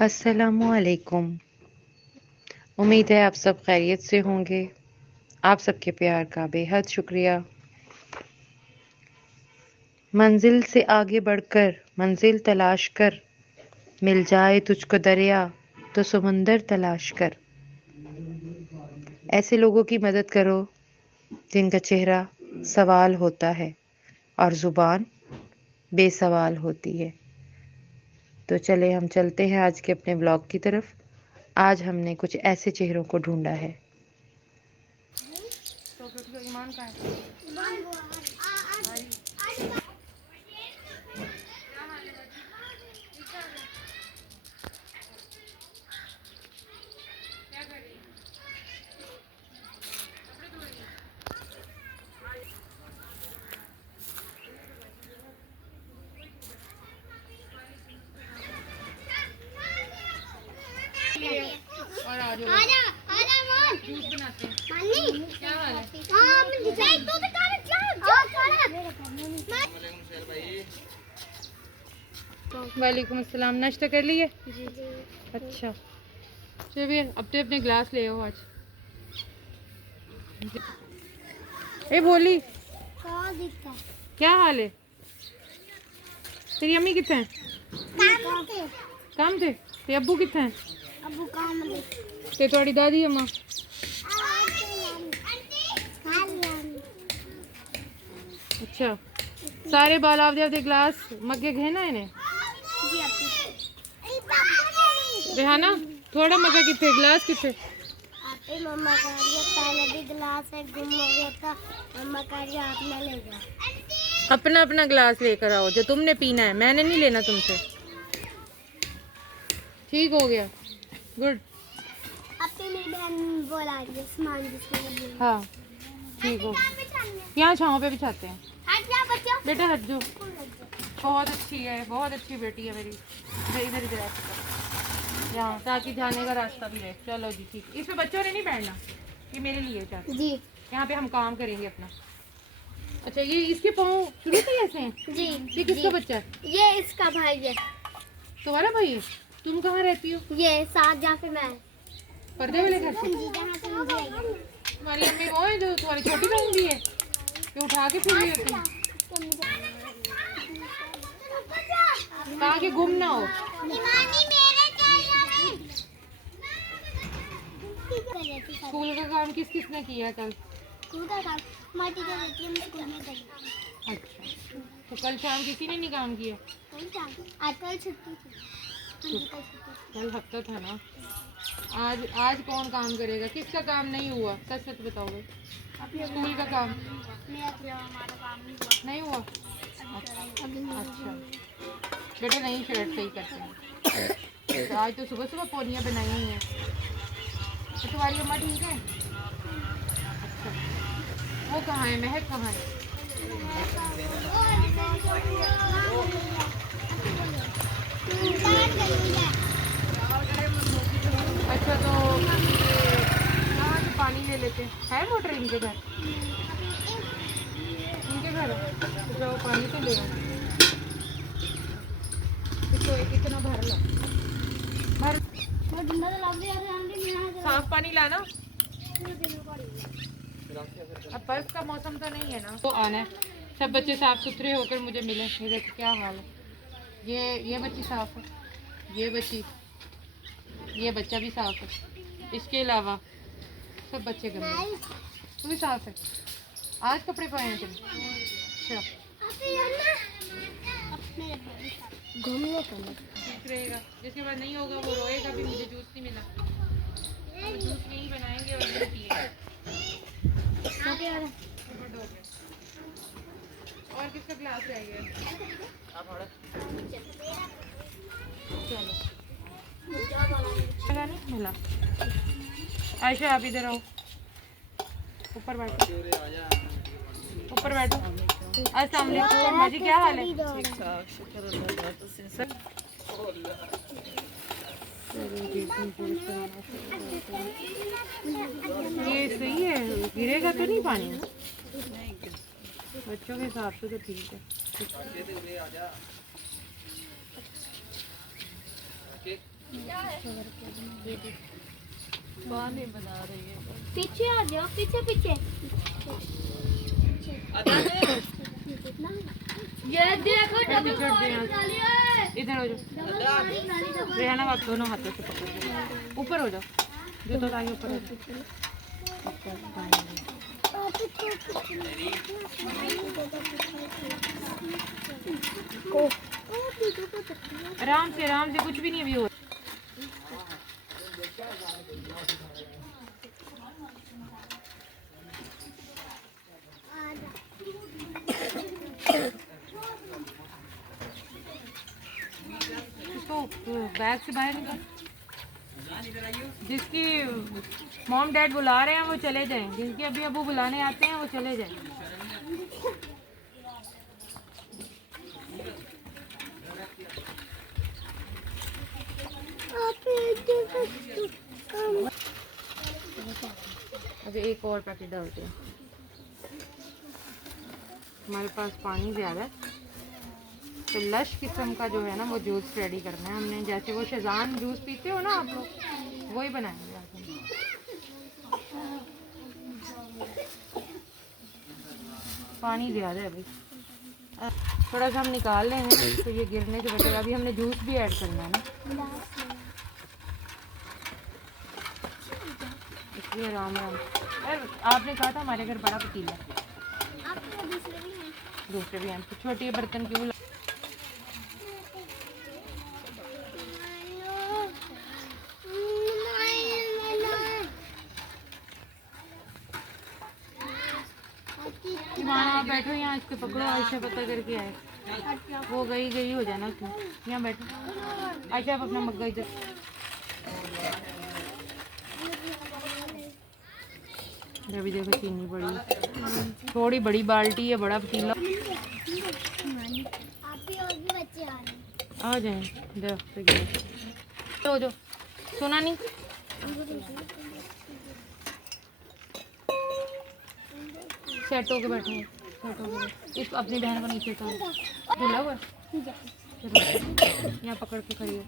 अस्सलामुअलैकुम। उम्मीद है आप सब खैरियत से होंगे। आप सबके प्यार का बेहद शुक्रिया। मंजिल से आगे बढ़कर मंजिल तलाश कर, मिल जाए तुझको दरिया तो समुंदर तलाश कर। ऐसे लोगों की मदद करो जिनका चेहरा सवाल होता है और ज़ुबान बेसवाल होती है। तो चले हम चलते हैं आज के अपने ब्लॉग की तरफ। आज हमने कुछ ऐसे चेहरों को ढूंढा है। तो ईमान का है। और आ जाओ जूस बनाते हैं। क्या हाल है? वालेकुम अस्सलाम। नाश्ता कर लिए? जी। अच्छा चलिए अपने अपने गिलास ले आओ आज। ए बोली क्या हाल है? तेरी अम्मी कितने हैं? काम थे। ते अब्बू कितने हैं? अब्बू काम ते थोड़ी दादी अम्मा अच्छा सारे बाल आपदे आपदे गिलास मग्गे गए ना इन्हें रेहाना थोड़ा मग्गा कितने गिलास कितने मम्मा कह रही है पहले भी गिलास है गुम हो गया था मम्मा कह रही है आपने ले जाओ अपना अपना गिलास लेकर आओ जो तुमने पीना है मैंने नहीं लेना तुमसे ठीक हो गया गुड हाँ ठीक हो यहाँ छाँव पे बिछाते हैं बेटा हट जो बहुत अच्छी है बहुत अच्छी बेटी है मेरी इधर इधर यहाँ ताकि जाने का रास्ता भी रहे। चलो जी ठीक इसमें बच्चों ने नहीं बैठना ये मेरे लिए चाहते जी यहाँ पे हम काम करेंगे अपना। अच्छा ये इसके पाँव शुरू से ऐसे हैं जी ये किसका बच्चा है? ये इसका भाई है। तुम्हारा भाई है? तुम कहाँ रहती हो? ये साथ जहाँ पे मैं पर्दे वाले घर पे। तुम्हारी अम्मी वो है जो तुम्हारी छोटी बहन भी है ये उठा के फिर लेती है ताकि गुम ना हो। स्कूल का काम किस किसने किया कल? स्कूल का काम माटी का देती है स्कूल में गई। अच्छा तो कल शाम किसी ने नहीं काम किया? आज कल छुट्टी थी। कल हफ्ता था ना। आज आज कौन काम करेगा? किसका काम नहीं हुआ सच सच बताओगे? स्कूल का काम नहीं हुआ। अच्छा बेटा नहीं शर्ट सही करते हैं तो आज तो सुबह सुबह पोनियाँ बनाई हुई हैं। तो तुम्हारी अम्मा ठीक है? अच्छा वो कहाँ है महक कहाँ है? अच्छा तो यहाँ से पानी ले लेते हैं है मोटर इनके घर? इनके घर तो पानी तो ले इसको कितना भर ला भर साफ पानी लाना। अब बर्फ का मौसम तो नहीं है ना तो आना है। सब बच्चे साफ सुथरे होकर मुझे मिले। ये देखो क्या हाल है। ये बच्ची साफ है ये बच्चा भी साफ है। इसके अलावा सब बच्चे गंदे। तू भी साफ है। आज कपड़े पहने थे। अच्छा घूमने ठीक रहेगा। जिसके बाद नहीं होगा वो रोएगा भी मुझे जूस नहीं मिला। तो जूस नहीं बनाएंगे और नहीं पिएंगे। और किसका ग्लास रह गया? चलो नहीं मिला। आयशा आप इधर आओ ऊपर बैठो ऊपर बैठो। अस्सलाम वालेकुम बाजी क्या हाल है? ठीक ठाक शुक्र अल्लाह का। ये सही है गिरेगा तो नहीं पानी बच्चों के हिसाब से तो ठीक है। पानी बना रही है। पीछे आ जाओ, पीछे पीछे। ये देखो डबल बारी बना ली है। इधर हो जाओ रेहाना, आप दोनों हाथों से पकड़ के ऊपर हो जाओ, जूता ताकि ऊपर हो जाओ। आराम से कुछ भी नहीं अभी हो। इसको बैग से बाहर निकाल। जिसकी मॉम डैड बुला रहे हैं वो चले जाएं, जिनके अभी अबू बुलाने आते हैं वो चले जाएं। अभी एक और पैकेट डालते हैं। हमारे पास पानी ज़्यादा है तो लश किस्म का जो है ना वो जूस रेडी करना है हमने। जैसे वो शेज़ान जूस पीते हो ना आप लोग, वही बनाएंगे आज हम। पानी ज़्यादा है अभी, थोड़ा सा हम निकाल लेंगे तो ये गिरने से बचेगा। अभी हमने जूस भी ऐड करना है ना, इसलिए आराम आपने कहा था हमारे घर बड़ा पतीला है, दूसरे भी हैं तो छोटे बर्तन क्यों। आप बैठो यहाँ, इसके पकड़ो, आयशा पता करके आए। वो गई हो जाना क्यों, यहाँ बैठो आयशा, आप अपना मग्गा इधर। अभी देखो चीनी बड़ी, थोड़ी बड़ी बाल्टी है, बड़ा पतीला। आ जाए तो जो सुना नहीं, सेट होके बैठो, सेट होके। इसको अपनी बहन को नीचे तो धुला हुआ यहाँ पकड़ के खड़ी हो,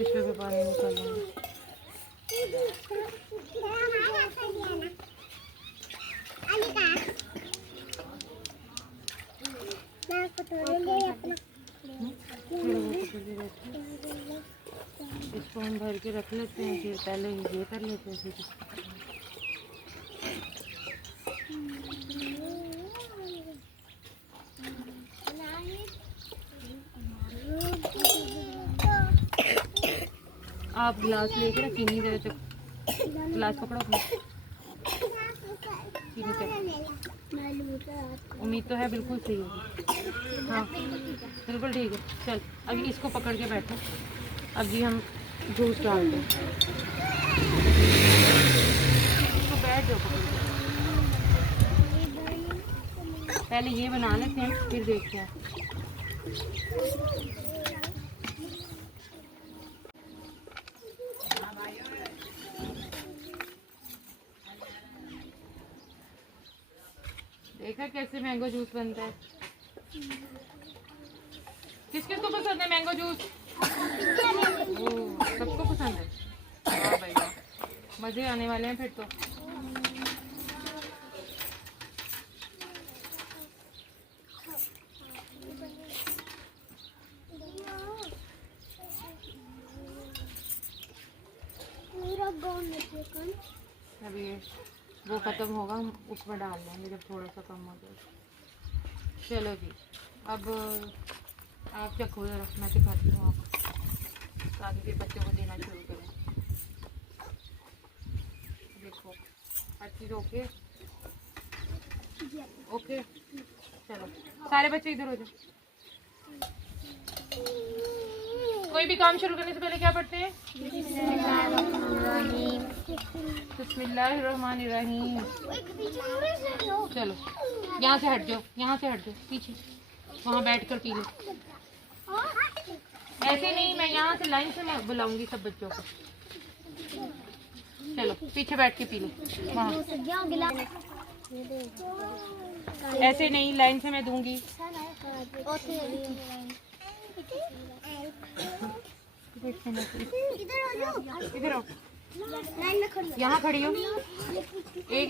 इसमें भी पानी निकाल लेंगे। इसको हम भर के रख लेते हैं, फिर पहले ये कर लेते हैं, फिर आप गिलास लेके ना चीनी दे दो, गिलास पकड़ो अपना, चीनी से। उम्मीद तो है बिल्कुल सही होगी, हाँ बिल्कुल ठीक है। चल अभी इसको पकड़ के बैठो, अभी हम जूस डालते हैं। इसको बैठ जाओ पकड़ के, पहले ये बना लेते हैं फिर देखते हैं। देखा कैसे मैंगो जूस बनता है। किस किस को पसंद है मैंगो जूस? सबको पसंद है। हाँ भाई मज़े आने वाले हैं फिर तो। अभी वो ख़त्म होगा, हम उसमें डाल लेंगे जब थोड़ा सा कम हो जाए। चलो जी, अब आप चखो जरा, मैं सिखाती हूँ आप, ताकि फिर बच्चों को देना शुरू करें। देखो हर चीज़ ओके ओके। चलो सारे बच्चे इधर हो जाओ। कोई भी काम शुरू करने से पहले क्या पढ़ते हैं? बिस्मिल्लाहिर्रहमानिर्रहीम। चलो यहाँ से हट जाओ, यहाँ से हट जाओ पीछे, वहाँ बैठ कर पी लो। ऐसे नहीं, मैं यहाँ से लाइन से मैं बुलाऊंगी सब बच्चों को। चलो पीछे बैठ के पी लो वहाँ। ऐसे नहीं, लाइन से मैं दूंगी। इधर आओ, यहाँ खड़ी हो। एक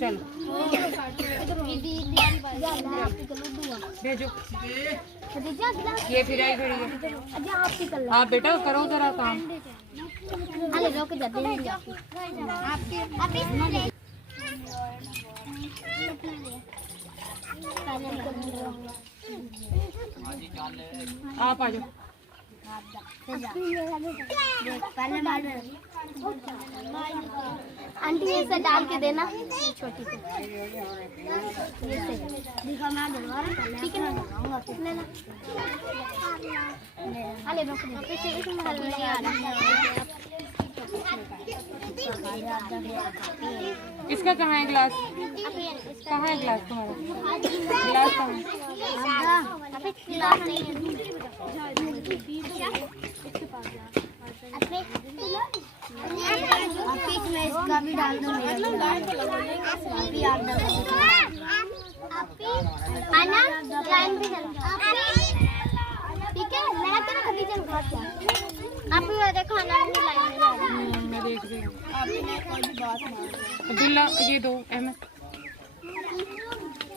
चलो भेजो। ये फिर आई खड़ी है। हाँ बेटा करो जरा काम। आप आ जाओ। आंटी ये से डाल के देना छोटी को। ये से दिखा मैं ठीक है ना कितने ना अरे रोक दे पीछे इसमें हल नहीं आ रहा। इसका कहाँ है ग्लास? कहाँ है ग्लास तुम्हारा? ग्लास कहाँ है? इसका भी डाल दो। ठीक है मैं तो कभी चल आप खाना मैं देख रही हूँ। अब्दुल्ला ये दो अहमद।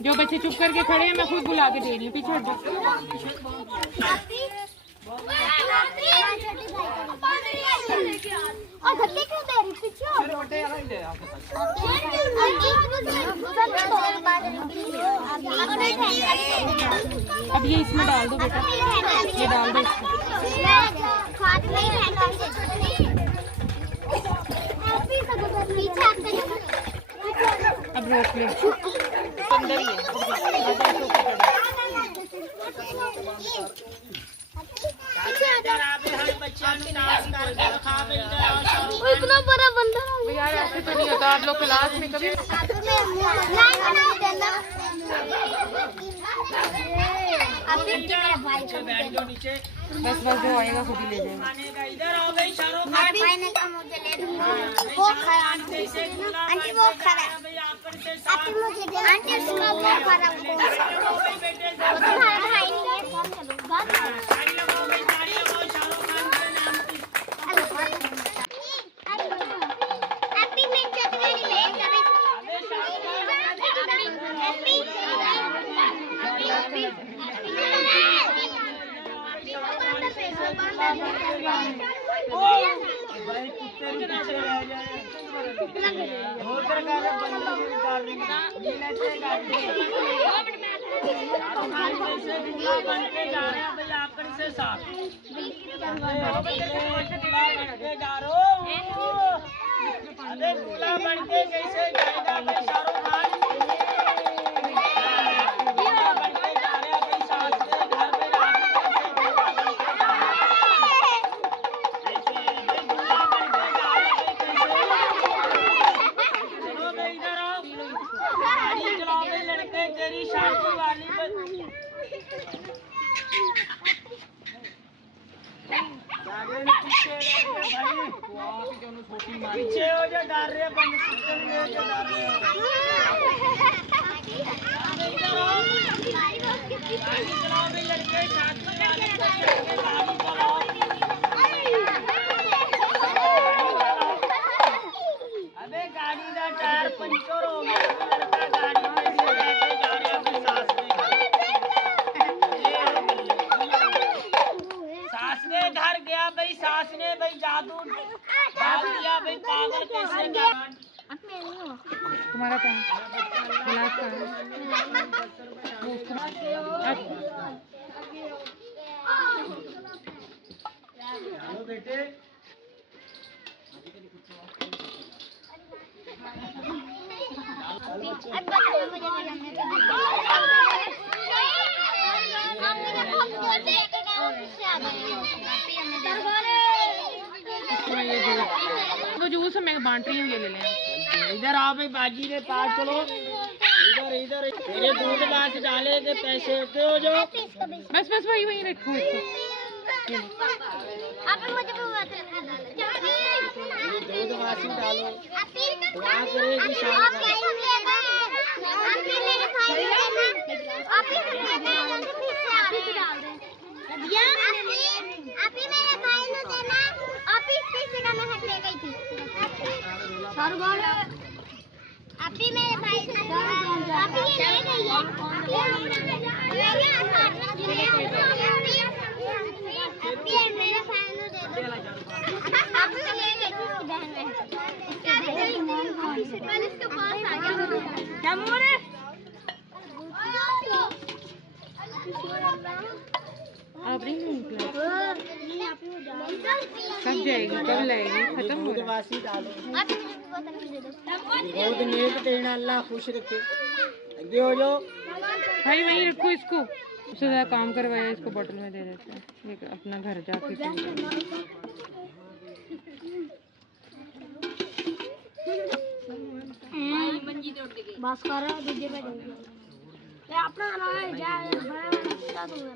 जो बच्चे चुप करके खड़े हैं मैं खुद बुला के दे रही हूँ। पीछे हट जाओ। और धक्के क्यों दे रही? पीछे अब ये इसमें डाल दो बेटा, ये डाल दो। अब रोक ले अंदर ही इतना बड़ा बंदा यार ऐसे तो नहीं होता। आप लोग क्लास में कभी बस बस जो आएगा खुद ही ले जाएगा। इधर आओ भाई शाहरुख वो खा आंटी वो खा रहा है आंटी मुझे दे आंटी उसका वो खा रहा है वो तुम्हारा भाई नहीं है। हैप्पी मैं चटनी में भाई कुत्ते भी पीछे रह जाए हो सरकार बंदा भी डाल रही है लेते गाड़ी से दूल्हा बन के जा रहे हैं भाई आकर से साथ बन के जा रहे हो। अरे दूल्हा बन के कैसे जाएगा भाई शाहरुख खान बन के जा रहे हैं भाई सास के घर में लड़के तेरी शादी वाली पीछे हो जा डाल रहे बंद कुत्ते में डाल रहे गाड़ी चलाओ भाई लड़के शादी वाले गाड़ी चलाओ। अबे गाड़ी का टायर पंचर हो गया लड़का गाड़ी में से लेके जा रहे अपनी सास ने घर गया भाई सास ने भाई जादू डाल दिया भाई पागल कैसे तुम्हारा क्या ग्लास हेलो बेटे वो जूस मैं बांट रही हूँ ये ले लें। इधर आओ भाई बाजी ने पास चलो इधर इधर तेरे दूध गाछ डाले के पैसे होते हो जो बस बस वही वही रखो इसको। दूध वासी डालो वहाँ करेगी शाम मेरे भाई को देना, आप ही मेरे भाई को डाल दे। आप ही मेरे भाई को देना, आप ही किसी का मैं ले गई थी। सारू बोल, आप ही मेरे भाई को, आप ही ले गई है। मेरे भाई को दे दो। आप ही ले गई थी उसकी बहन में। मैंने इसके पास आ गया। क्या मोर है? अब नहीं निकला, कब जाएगी, कब लाएगी, खत्म हो रहा है। वासी डालो बहुत नेक देना, अल्लाह खुश रखे। आगे हो जाओ भाई, वहीं रखो इसको, उससे ज़्यादा काम करवाया, इसको बोतल में दे देते हैं, ये अपना घर जाके पी। बस कर दूजे पे ले अपना ना जा बड़ा बड़ा दूंगा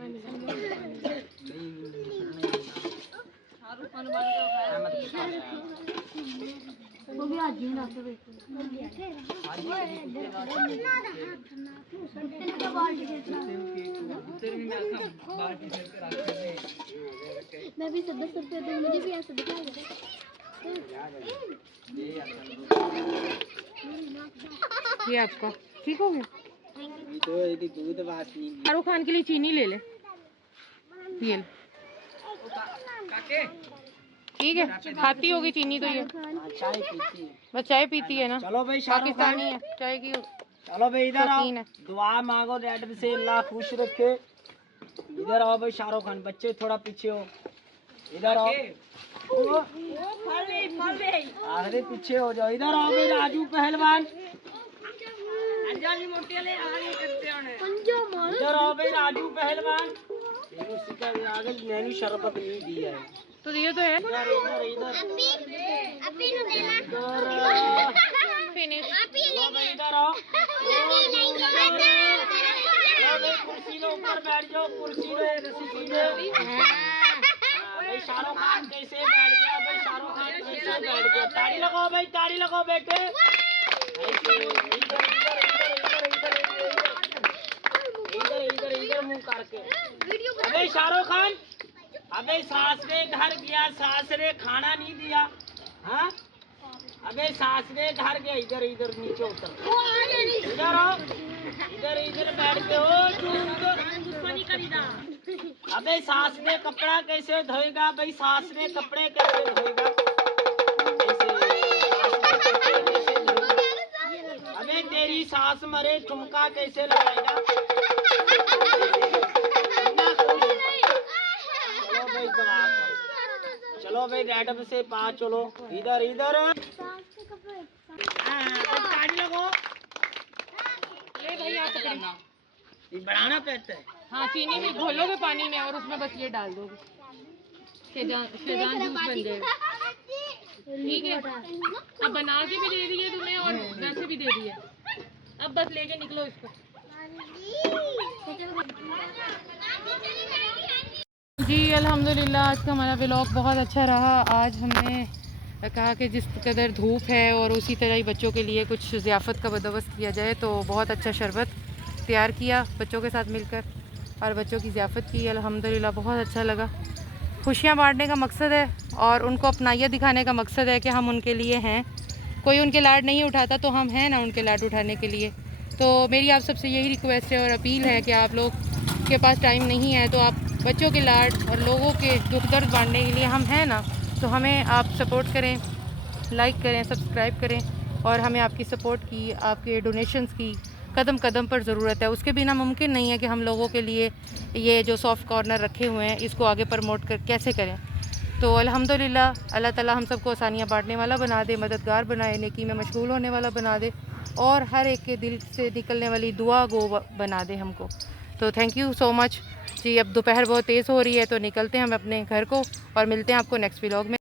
वो भी आज ही ना तो मैं भी 10 रुपये दूँ, मुझे भी ऐसे दिखा दे। ये आपका ठीक हो गया। तो ये दूध वासनी शाहरुख खान के लिए चीनी ले ले, ये ले। ठीक है, खाती होगी चीनी तो ये चाय पीती है। बस चाय पीती है ना, चलो भाई शाहरुख खान, पाकिस्तानी है चाय की। चलो भाई इधर आओ, शौकीन है। दुआ मांगो रेड से अल्लाह खुश रखे। इधर आओ भाई शाहरुख खान, बच्चे थोड़ा पीछे हो, इधर आओ। आखिरी पीछे हो जाओ। इधर आओ भाई राजू पहलवान, इधर आओ भाई राजू पहलवान। आगे मैंने शरबत नहीं दिया है तो ये तो है इधर इधर इधर अभी नु देना फिनिश। अभी ले गए इधर आओ। नहीं कुर्सी के ऊपर बैठ जाओ, कुर्सी पे सीधे। भाई शाहरुख खान कैसे बैठ गया, भाई शाहरुख खान कैसे बैठ गया। ताड़ी लगाओ भाई, ताड़ी लगाओ बेटे। इधर मुंह करके। अबे शाहरुख खान, अबे सास ने घर गया, सास ने खाना नहीं दिया। हाँ अबे सास ने घर गया, इधर इधर नीचे उतर, इधर आओ, इधर इधर बैठ के हो। अबे सास ने कपड़ा कैसे धोएगा, भाई सास ने कपड़े कैसे धोएगा। अबे तेरी सास मरे ठुमका कैसे लगाएगा। चलो भाई दवा करो, चलो भाई रेड से पा चलो। इधर इधर गाड़ी लगो। ले भाई आप पकड़ना, ये बढ़ाना पड़ता है। हाँ चीनी भी घोलोगे पानी में और उसमें बस ये डाल दोगे, शेजान जूस बन जाएगा। ठीक है, अब बना के भी दे दिए तुम्हें और वैसे भी दे दिए, अब बस लेके निकलो इसको। जी अल्हम्दुलिल्लाह, आज का हमारा व्लॉग बहुत अच्छा रहा। आज हमने कहा कि जिस कदर धूप है और उसी तरह ही बच्चों के लिए कुछ ज़ियाफ़त का बंदोबस्त किया जाए, तो बहुत अच्छा शरबत तैयार किया बच्चों के साथ मिलकर और बच्चों की ज़ियाफ़त की। अल्हम्दुलिल्लाह बहुत अच्छा लगा। खुशियाँ बांटने का मकसद है और उनको अपनाइयत दिखाने का मकसद है कि हम उनके लिए हैं। कोई उनके लाड नहीं उठाता तो हम हैं ना उनके लाड उठाने के लिए। तो मेरी आप सबसे यही रिक्वेस्ट है और अपील है कि आप लोग के पास टाइम नहीं है तो आप बच्चों के लाड और लोगों के दुख दर्द बांटने के लिए हम हैं ना, तो हमें आप सपोर्ट करें, लाइक करें, सब्सक्राइब करें और हमें आपकी सपोर्ट की, आपके डोनेशंस की कदम कदम पर ज़रूरत है। उसके बिना मुमकिन नहीं है कि हम लोगों के लिए ये जो सॉफ्ट कॉर्नर रखे हुए हैं इसको आगे प्रमोट कर कैसे करें। तो अल्हम्दुलिल्लाह अल्लाह ताला हम सबको आसानियाँ बांटने वाला बना दे, मददगार बनाए, नेकी में मशगूल होने वाला बना दे और हर एक के दिल से निकलने वाली दुआ गो बना दे हमको। तो थैंक यू सो मच जी। अब दोपहर बहुत तेज़ हो रही है तो निकलते हैं हम अपने घर को और मिलते हैं आपको नेक्स्ट व्लॉग में।